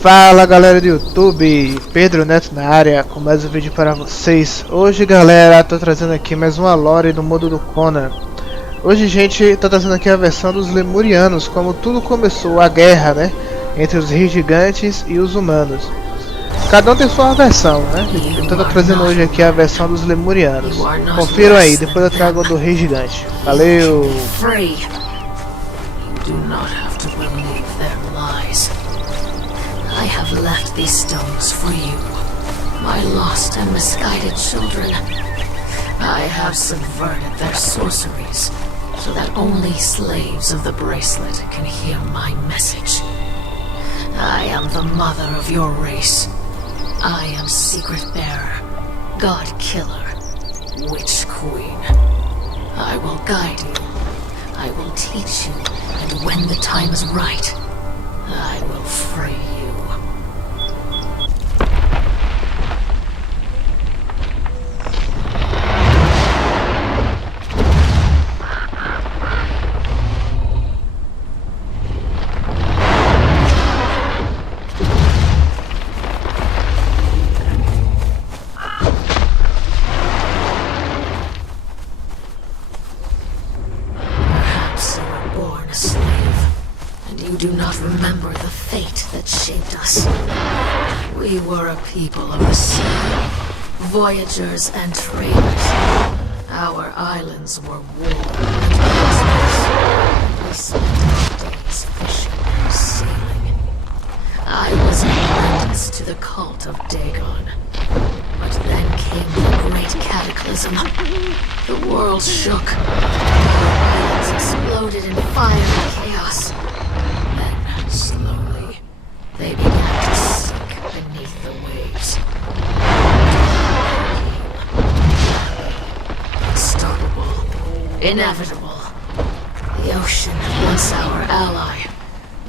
Fala galera do YouTube, Pedro Neto na área com mais um vídeo para vocês. Hoje galera, tô trazendo aqui mais uma lore do modo do Conan. Hoje gente, tô trazendo aqui a versão dos Lemurianos, como tudo começou, a guerra, né, entre os reis gigantes e os humanos. Cada um tem sua versão, né, então tô trazendo hoje aqui a versão dos Lemurianos. Confiram aí, depois eu trago do rei gigante. Valeu! I have left these stones for you, my lost and misguided children. I have subverted their sorceries, so that only slaves of the bracelet can hear my message. I am the mother of your race. I am Secret Bearer, God Killer, Witch Queen. I will guide you. I will teach you, and when the time is right, I will free you. Do not remember the fate that shaped us. We were a people of the sea, voyagers and traders. Our islands were warm and prosperous. We spent our days fishing and sailing. I was an apprentice to the cult of Dagon. But then came the great cataclysm. The world shook. Our islands exploded in fire and chaos. Slowly, they began to sink beneath the waves. Unstoppable, inevitable. The ocean, once our ally,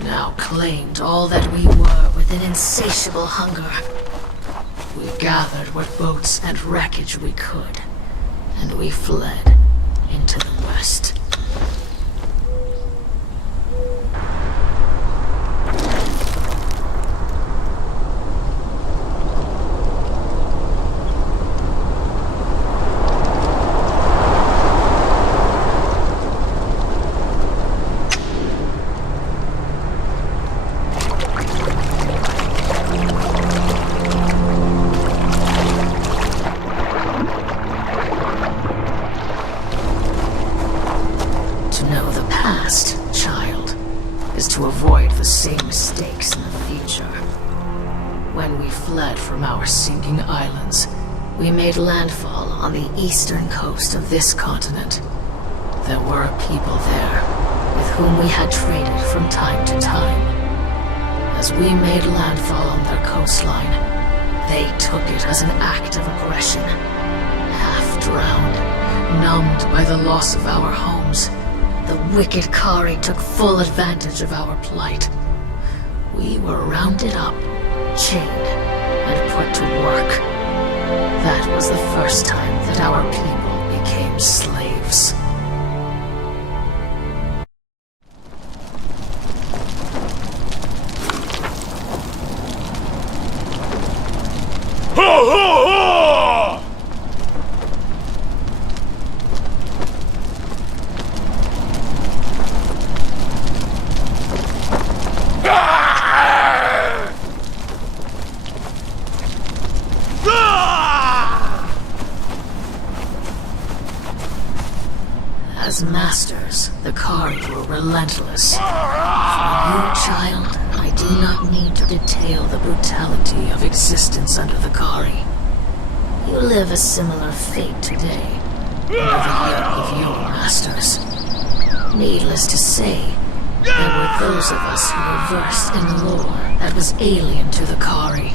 now claimed all that we were with an insatiable hunger. We gathered what boats and wreckage we could, and we fled into the west. To avoid the same mistakes in the future. When we fled from our sinking islands, we made landfall on the eastern coast of this continent. There were a people there with whom we had traded from time to time. As we made landfall on their coastline, they took it as an act of aggression. Half drowned, numbed by the loss of our homes, the wicked Kari took full advantage of our plight. We were rounded up, chained, and put to work. That was the first time that our people became slaves. As masters, the Kari were relentless. For you, child, I do not need to detail the brutality of existence under the Kari. You live a similar fate today, under the yoke of your masters. Needless to say, there were those of us who were versed in lore that was alien to the Kari.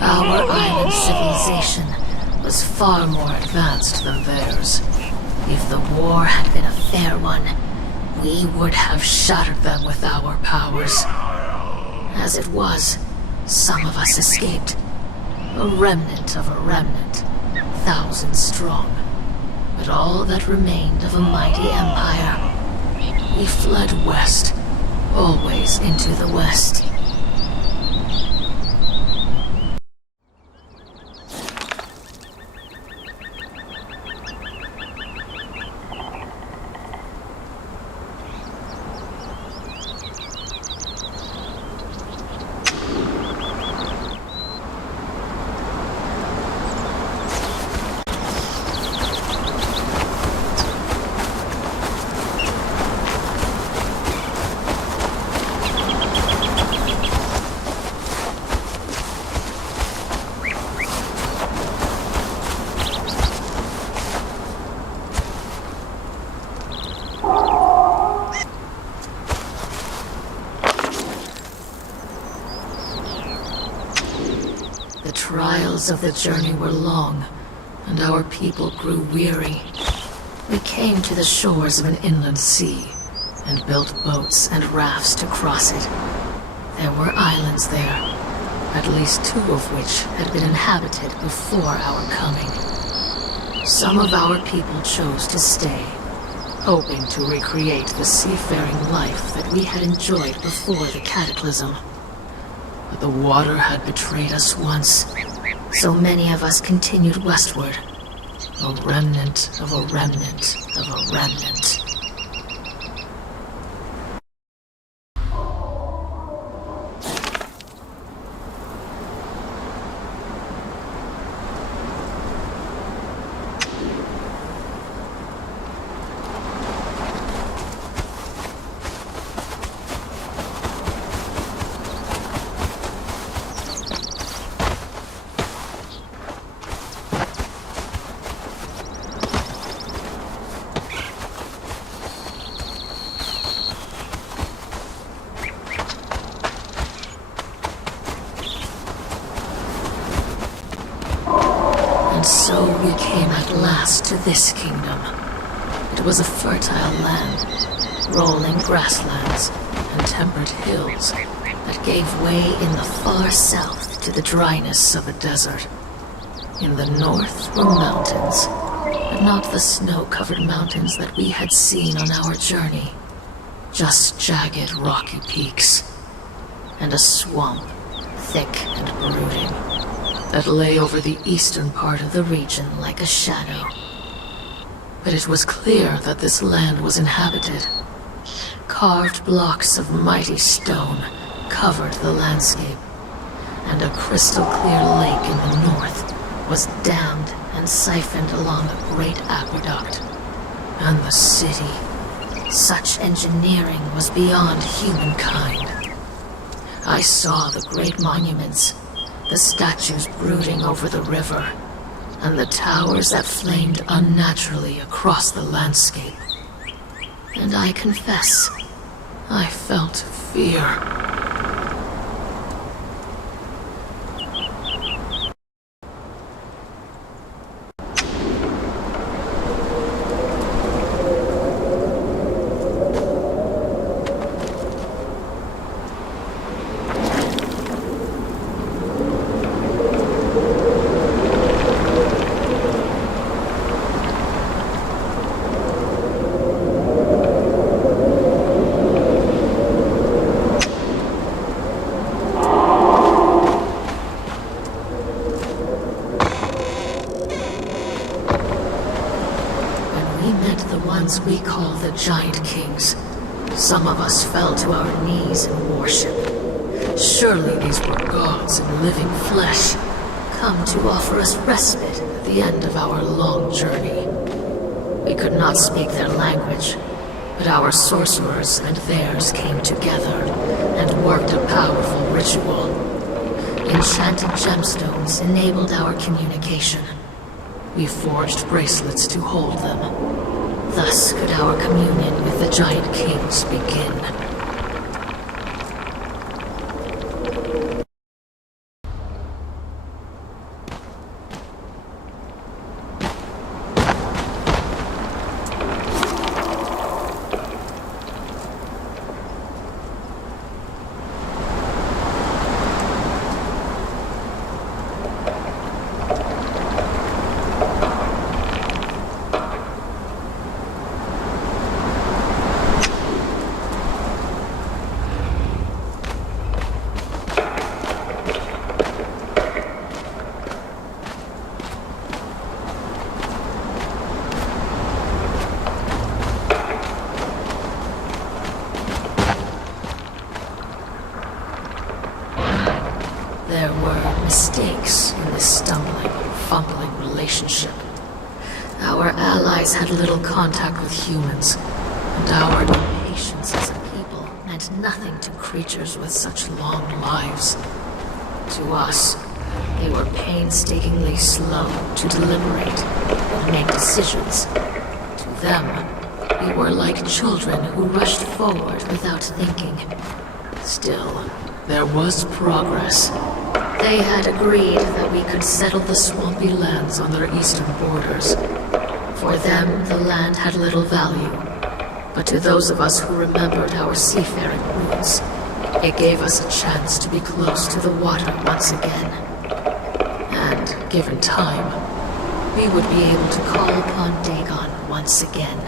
Our island civilization was far more advanced than theirs. If the war had been a fair one, we would have shattered them with our powers. As it was, some of us escaped. A remnant of a remnant, thousands strong. But all that remained of a mighty empire. We fled west, always into the west. trials of the journey were long, and our people grew weary. We came to the shores of an inland sea, and built boats and rafts to cross it. There were islands there, at least 2 of which had been inhabited before our coming. Some of our people chose to stay, hoping to recreate the seafaring life that we had enjoyed before the cataclysm. But the water had betrayed us once, so many of us continued westward. A remnant of a remnant of a remnant. So we came at last to this kingdom. It was a fertile land, rolling grasslands and temperate hills that gave way in the far south to the dryness of a desert. In the north were mountains, but not the snow-covered mountains that we had seen on our journey. Just jagged rocky peaks, and a swamp, thick and brooding, that lay over the eastern part of the region like a shadow. But it was clear that this land was inhabited. Carved blocks of mighty stone covered the landscape, and a crystal-clear lake in the north was dammed and siphoned along a great aqueduct. And the city, such engineering was beyond humankind. I saw the great monuments, the statues brooding over the river, and the towers that flamed unnaturally across the landscape. And I confess, I felt fear. We call the Giant Kings. Some of us fell to our knees in worship. Surely these were gods in living flesh, come to offer us respite at the end of our long journey. We could not speak their language, but our sorcerers and theirs came together and worked a powerful ritual. Enchanted gemstones enabled our communication. We forged bracelets to hold them. Thus could our communion with the Giant Kings begin. There were mistakes in this stumbling, fumbling relationship. Our allies had little contact with humans, and our impatience as a people meant nothing to creatures with such long lives. To us, they were painstakingly slow to deliberate and make decisions. To them, we were like children who rushed forward without thinking. Still, there was progress. They had agreed that we could settle the swampy lands on their eastern borders. For them, the land had little value. But to those of us who remembered our seafaring roots, it gave us a chance to be close to the water once again. And, given time, we would be able to call upon Dagon once again.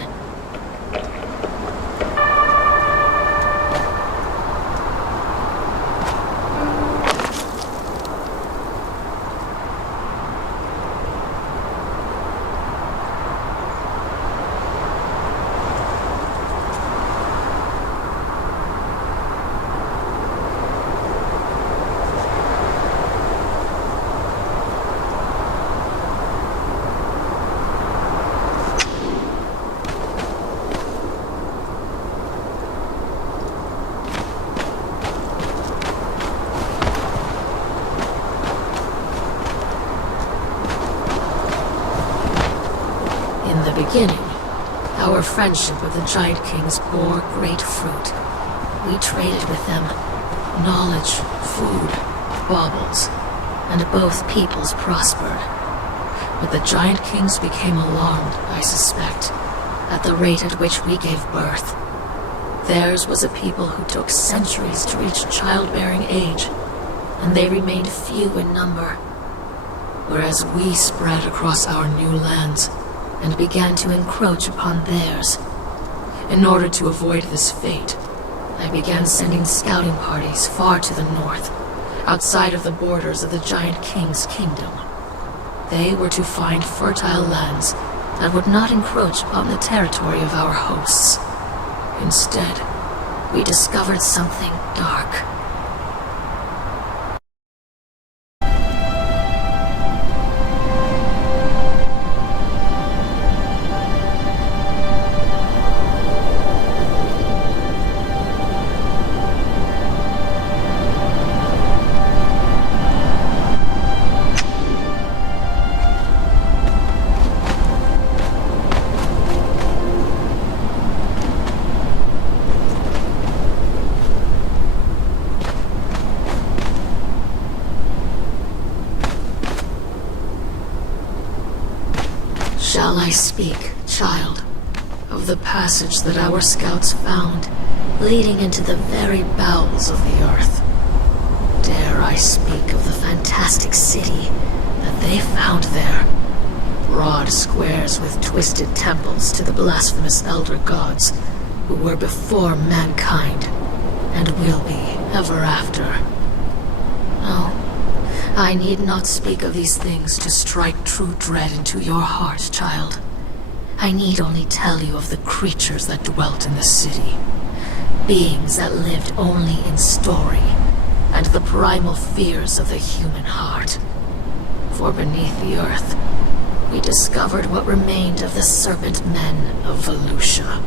Beginning, our friendship with the Giant Kings bore great fruit. We traded with them knowledge, food, baubles, and both peoples prospered. But the Giant Kings became alarmed, I suspect, at the rate at which we gave birth. Theirs was a people who took centuries to reach childbearing age, and they remained few in number, whereas we spread across our new lands and began to encroach upon theirs. In order to avoid this fate, I began sending scouting parties far to the north, outside of the borders of the Giant King's kingdom. They were to find fertile lands that would not encroach upon the territory of our hosts. Instead, we discovered something dark. Shall I speak, child, of the passage that our scouts found, leading into the very bowels of the earth? Dare I speak of the fantastic city that they found there? Broad squares with twisted temples to the blasphemous elder gods, who were before mankind, and will be ever after. No, I need not speak of these things to strike true dread into your heart, child. I need only tell you of the creatures that dwelt in the city. Beings that lived only in story, and the primal fears of the human heart. For beneath the earth, we discovered what remained of the Serpent Men of Volusia.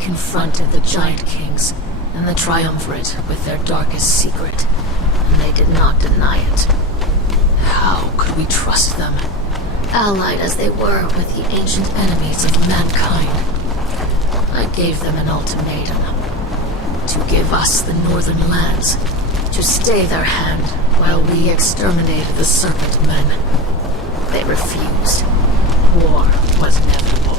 Confronted the Giant Kings and the Triumvirate with their darkest secret, and they did not deny it. How could we trust them, allied as they were with the ancient enemies of mankind? I gave them an ultimatum: to give us the northern lands, to stay their hand while we exterminated the Serpent Men. They refused. War was inevitable.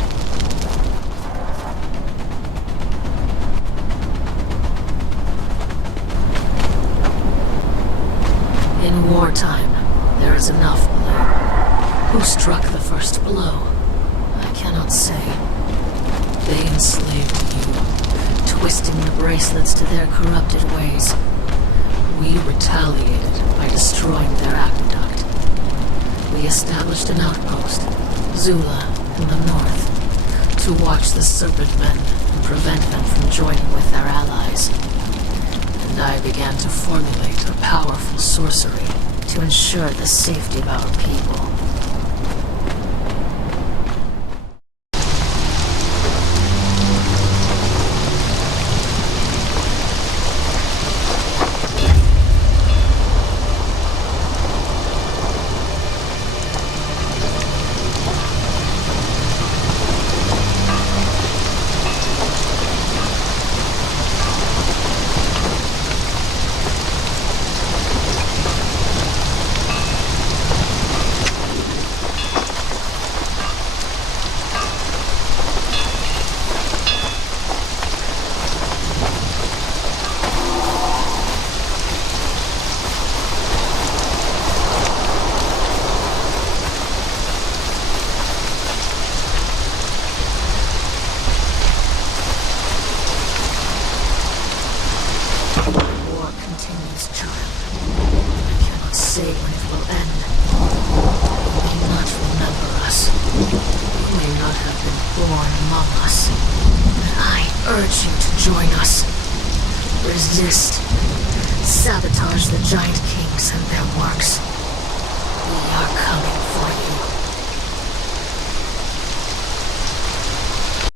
In wartime, there is enough blame. Who struck the first blow? I cannot say. They enslaved you, twisting the bracelets to their corrupted ways. We retaliated by destroying their aqueduct. We established an outpost, Zula, in the north, to watch the Serpent Men and prevent them from joining with their allies. And I began to formulate a powerful sorcery to ensure the safety of our people. Say when it will end. You may not remember us. You may not have been born among us. But I urge you to join us. Resist. Sabotage the Giant Kings and their works. We are coming for